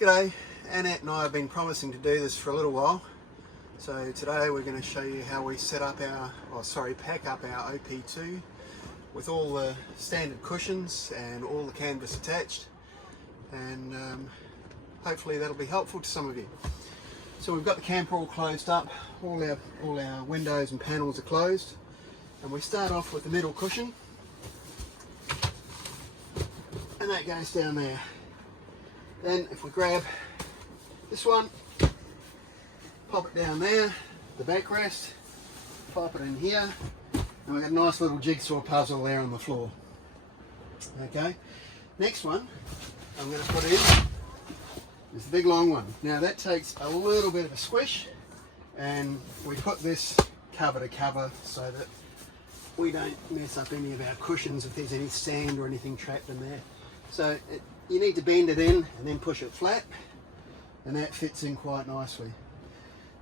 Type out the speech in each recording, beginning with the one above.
G'day, Annette and I have been promising to do this for a little while. So today we're going to show you how we set up pack up our OP2 with all the standard cushions and all the canvas attached, and hopefully that'll be helpful to some of you. So we've got the camper all closed up, all our windows and panels are closed, and we start off with the middle cushion, and that goes down there. Then if we grab this one, pop it down there, the backrest, pop it in here, and we've got a nice little jigsaw puzzle there on the floor. Okay, next one I'm going to put in is the big long one. Now that takes a little bit of a squish, and we put this cover to cover so that we don't mess up any of our cushions if there's any sand or anything trapped in there. So you need to bend it in and then push it flat, and that fits in quite nicely.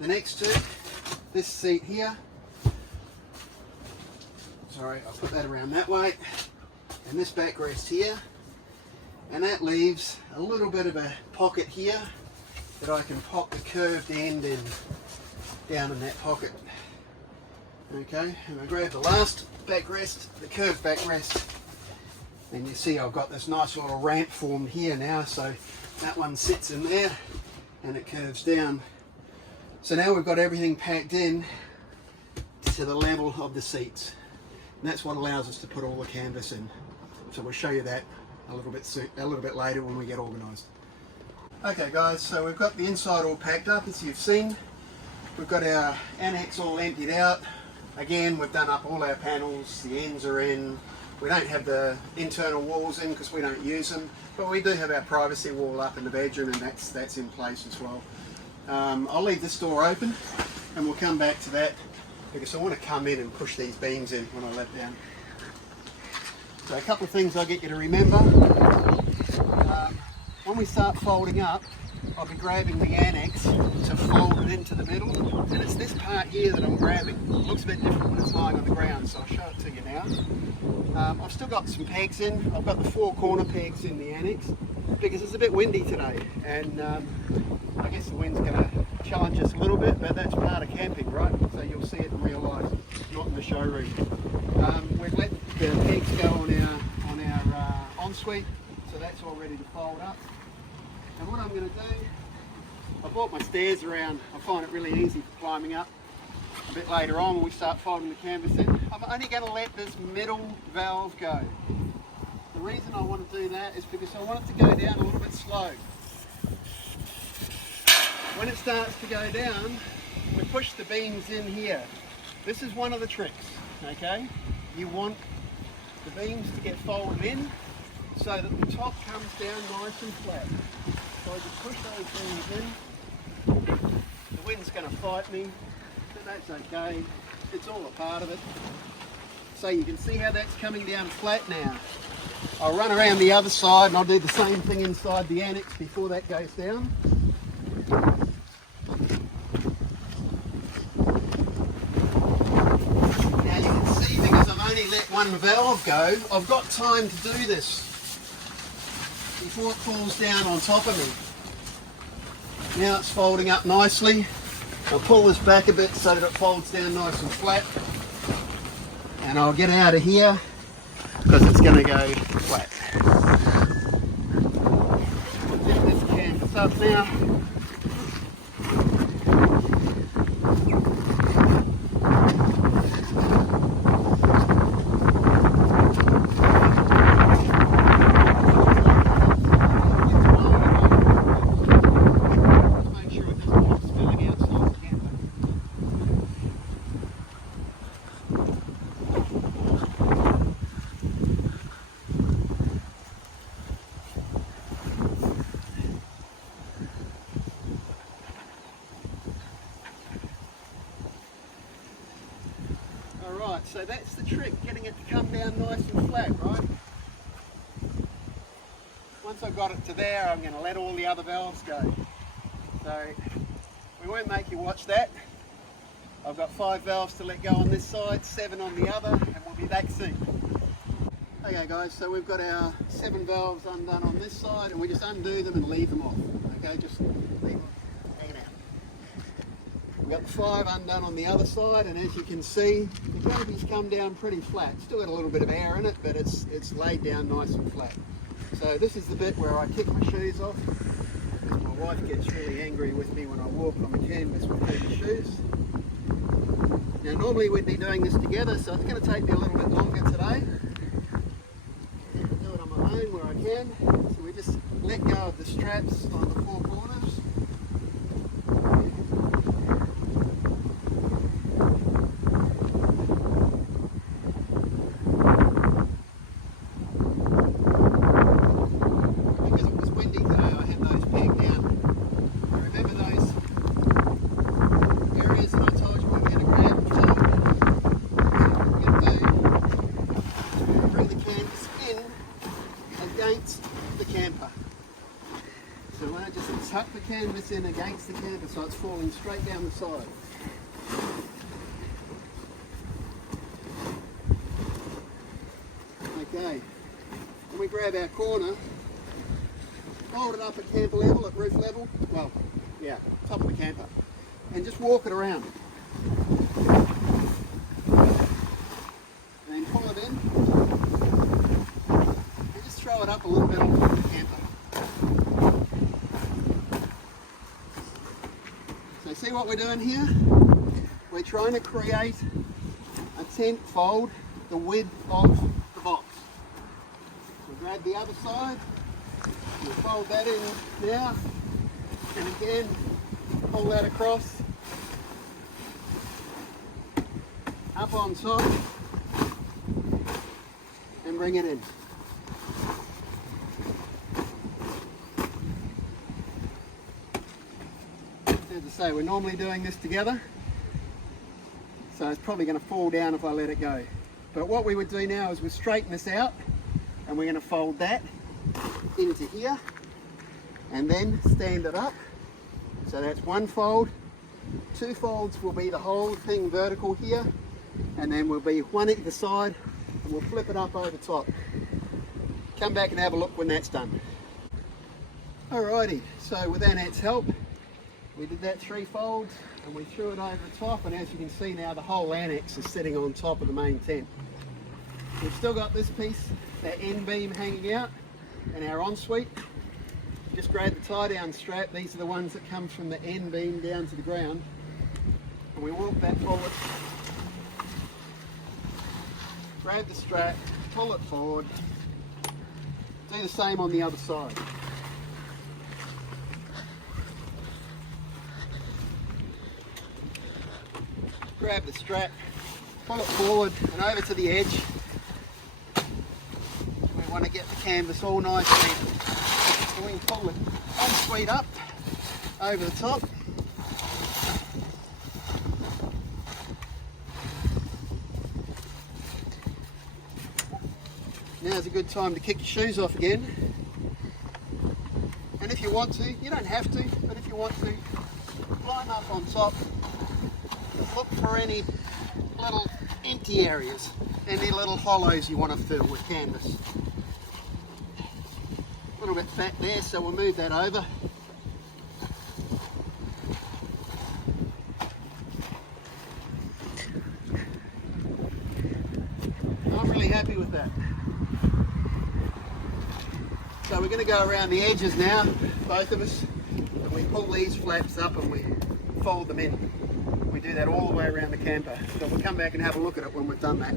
The next two, this seat here, sorry, I'll put that around that way, and this backrest here, and that leaves a little bit of a pocket here that I can pop the curved end in down in that pocket. Okay, and I grab the last backrest, the curved backrest, and you see I've got this nice little ramp formed here now, so that one sits in there and it curves down. So now we've got everything packed in to the level of the seats, and that's what allows us to put all the canvas in. So we'll show you that a little bit later when we get organised. Okay guys, so we've got the inside all packed up as you've seen. We've got our annex all emptied out. Again, we've done up all our panels, the ends are in. We don't have the internal walls in because we don't use them, but we do have our privacy wall up in the bedroom, and that's in place as well. I'll leave this door open and we'll come back to that because I want to come in and push these beams in when I let down. So a couple of things I'll get you to remember. When we start folding up, I'll be grabbing the annex to fold it into the middle, and it's this part here that I'm grabbing. It looks a bit different when it's lying on the ground, so I'll show it to you now. I've still got some pegs in. I've got the 4 corner pegs in the annex because it's a bit windy today, and I guess the wind's going to challenge us a little bit, but that's part of camping, right? So you'll see it in real life, not in the showroom. We've let the pegs go on our ensuite, so that's all ready to fold up. And what I'm going to do, I brought my stairs around. I find it really easy for climbing up. A bit later on when we start folding the canvas in, I'm only going to let this middle valve go. The reason I want to do that is because I want it to go down a little bit slow. When it starts to go down, we push the beams in here. This is one of the tricks, okay? You want the beams to get folded in so that the top comes down nice and flat. So I just push those beams in. The wind's going to fight me, but that's okay. It's all a part of it. So you can see how that's coming down flat now. I'll run around the other side and I'll do the same thing inside the annex before that goes down. Now you can see, because I've only let one valve go, I've got time to do this before it falls down on top of me. Now it's folding up nicely. I'll pull this back a bit so that it folds down nice and flat, and I'll get out of here because it's going to go flat. I'll get this canvas up now. Alright, so that's the trick, getting it to come down nice and flat, right? Once I've got it to there, I'm going to let all the other valves go. So we won't make you watch that. I've got 5 valves to let go on this side, 7 on the other, and we'll be back soon. Okay guys, so we've got our 7 valves undone on this side, and we just undo them and leave them off. Okay, just leave it hanging out. We've got the 5 undone on the other side, and as you can see, the canopy's come down pretty flat. Still got a little bit of air in it, but it's laid down nice and flat. So this is the bit where I kick my shoes off. My wife gets really angry with me when I walk on the canvas with heavy shoes. Now normally we'd be doing this together, so it's going to take me a little bit longer today. I'll do it on my own where I can. So we just let go of the straps on the 4 corners. The camper. So when I just tuck the canvas in against the camper so it's falling straight down the side. Okay, then we grab our corner, hold it up at camper level, at roof level, well, yeah, top of the camper, and just walk it around. And then pull it in. Throw it up a little bit on the camper. So see what we're doing here? We're trying to create a tent fold the width of the box. So grab the other side, we'll fold that in now, and again pull that across, up on top, and bring it in. As I say, we're normally doing this together, so it's probably going to fall down if I let it go. But what we would do now is we straighten this out, and we're going to fold that into here, and then stand it up. So that's 1 fold. 2 folds will be the whole thing vertical here, and then will be 1 either side, and we'll flip it up over top. Come back and have a look when that's done. Alrighty, so with Annette's help, we did that 3 folds and we threw it over the top, and as you can see now the whole annex is sitting on top of the main tent. We've still got this piece, that end beam hanging out, and our ensuite. Just grab the tie down strap, these are the ones that come from the end beam down to the ground, and we walk that forward, grab the strap, pull it forward, do the same on the other side. Grab the strap, pull it forward and over to the edge. We want to get the canvas all nicely. So we can pull the ensuite up over the top. Now's a good time to kick your shoes off again. And if you want to, you don't have to, but if you want to, climb up on top. Look for any little empty areas, any little hollows you want to fill with canvas. A little bit fat there, so we'll move that over. I'm really happy with that. So we're going to go around the edges now, both of us, and we pull these flaps up and we fold them in. We do that all the way around the camper, so we'll come back and have a look at it when we've done that.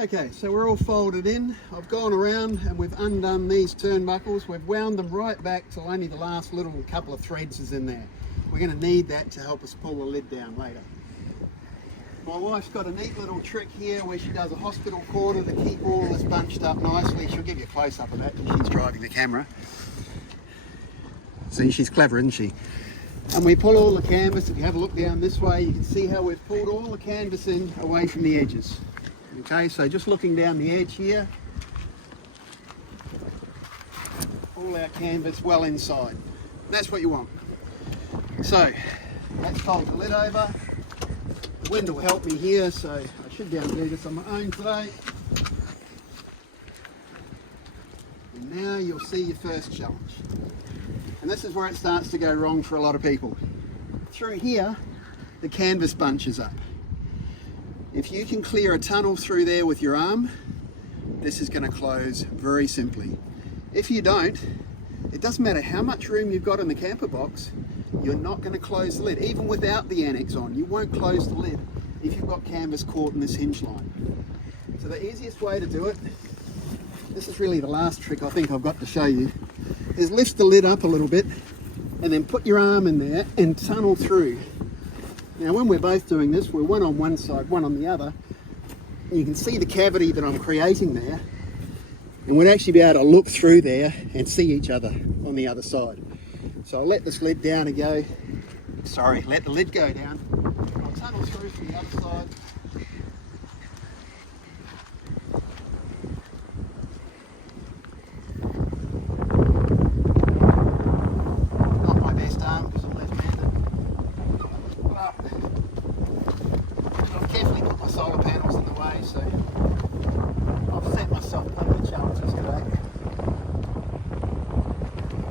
Okay, so we're all folded in. I've gone around and we've undone these turnbuckles. We've wound them right back till only the last little couple of threads is in there. We're going to need that to help us pull the lid down later. My wife's got a neat little trick here where she does a hospital corner to keep all this bunched up nicely. She'll give you a close-up of that because she's driving the camera. See, she's clever, isn't she? And we pull all the canvas. If you have a look down this way, you can see how we've pulled all the canvas in away from the edges. Okay, so just looking down the edge here, all our canvas well inside. That's what you want. So let's fold the lid over. The wind will help me here, so I should be able to do this on my own today. And now you'll see your first challenge. And this is where it starts to go wrong for a lot of people. Through here, the canvas bunches up. If you can clear a tunnel through there with your arm, this is going to close very simply. If you don't, it doesn't matter how much room you've got in the camper box, you're not going to close the lid. Even without the annex on, you won't close the lid if you've got canvas caught in this hinge line. So the easiest way to do it, this is really the last trick I think I've got to show you, is lift the lid up a little bit and then put your arm in there and tunnel through. Now when we're both doing this, we're one on one side, one on the other. You can see the cavity that I'm creating there, and we'll actually be able to look through there and see each other on the other side. So I'll let this lid down and go, let the lid go down. I'll tunnel through from the other side. Not my best arm because I'm left-handed. I've carefully put my solar panels in the way, so I've set myself plenty of challenges today.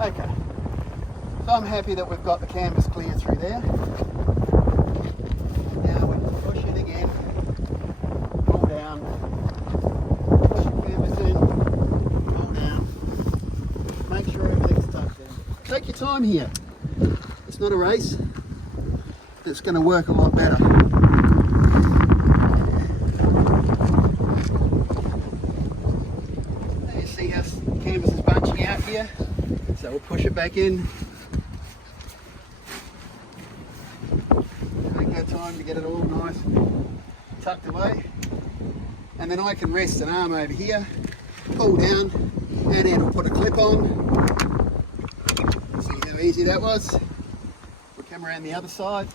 Okay, so I'm happy that we've got the canvas clear through there. Now we can push it again, pull down, push the canvas in, pull down, make sure everything's tucked in. Take your time here, it's not a race, it's going to work a lot better. You see how the canvas is bunching out here? So we'll push it back in. Take our time to get it all nice tucked away. And then I can rest an arm over here, pull down, and it'll put a clip on. See how easy that was? We'll come around the other side.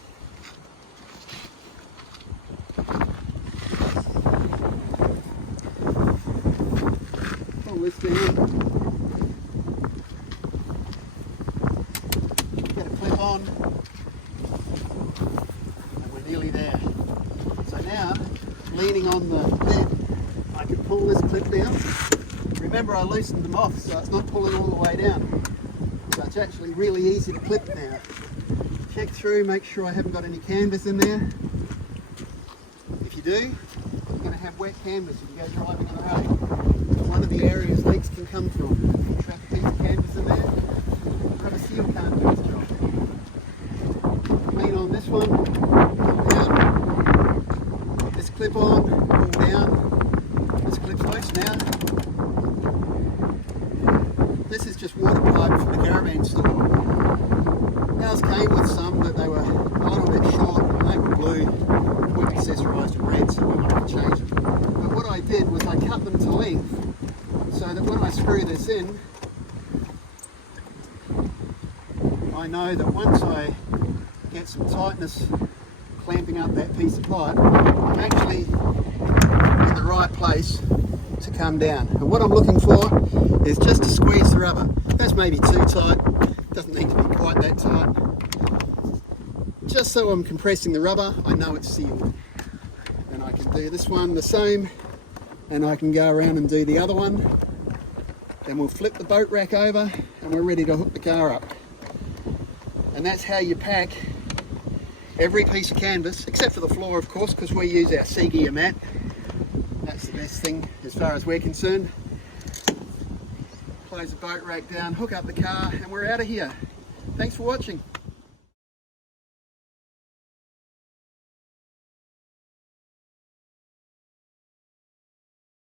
Pull this down. On, and we're nearly there. So now, leaning on the lid, I can pull this clip down. Remember, I loosened them off, so it's not pulling all the way down. So it's actually really easy to clip now. Check through, make sure I haven't got any canvas in there. If you do, you're going to have wet canvas if you go driving on the road. One of the areas leaks can come from. Trap a piece of canvas in there, rubber seal can't do its job. Lean on this one, pull down, this clip on, pull down, this clip's loose now. This is just water pipe from the caravan store. Ours came with some, but they were a little bit short, they were blue, we've accessorised in red, so we wanted to change them. But what I did was I cut them to length, so that when I screw this in, I know that once I get some tightness clamping up that piece of pipe, I'm actually in the right place to come down. And what I'm looking for is just to squeeze the rubber. That's maybe too tight, doesn't need to be quite that tight. Just so I'm compressing the rubber, I know it's sealed. And I can do this one the same, and I can go around and do the other one. Then we'll flip the boat rack over and we're ready to hook the car up. And that's how you pack every piece of canvas, except for the floor of course, because we use our sea gear mat. That's the best thing as far as we're concerned. Close the boat rack down, hook up the car, and we're out of here. Thanks for watching.